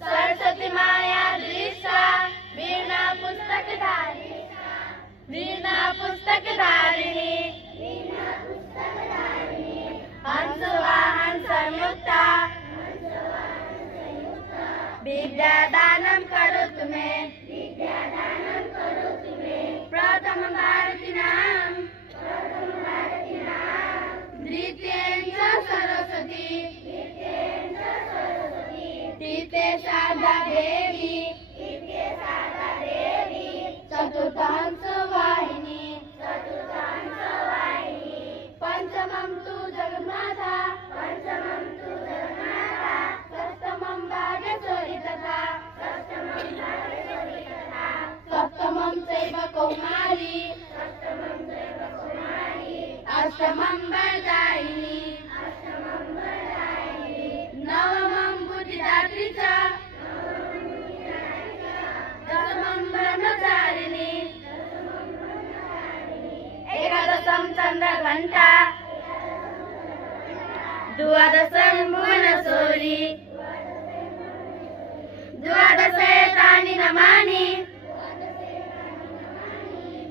सरस्वती माया दृष्टा वीणा पुस्तकधारिणी हंस वाहन संयुक्ता विद्यादानं करोतु मे प्रथम भारतीनां द्वितीयं च सरस्वती तृतीये शारदा देवी चतुर्थं वाहिनी पंचमं तु जगन्माता षष्ठमं भागेश्वरी तथा सप्तमं चैव कौमारी अष्टमं वरदायिनी नवमं बुद्धिदात्री च दशमं ब्रह्मचारिणी एकादशं चन्द्रघण्टा द्वादशं भुवनेश्वरी द्वादशेतानि नामानि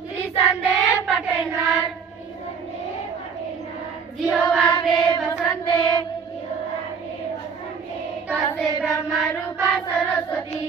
त्रिसन्धे पठेन्नर जिह्वाग्रे वसन्ते तस्य ब्रह्मरूपा सरस्वती।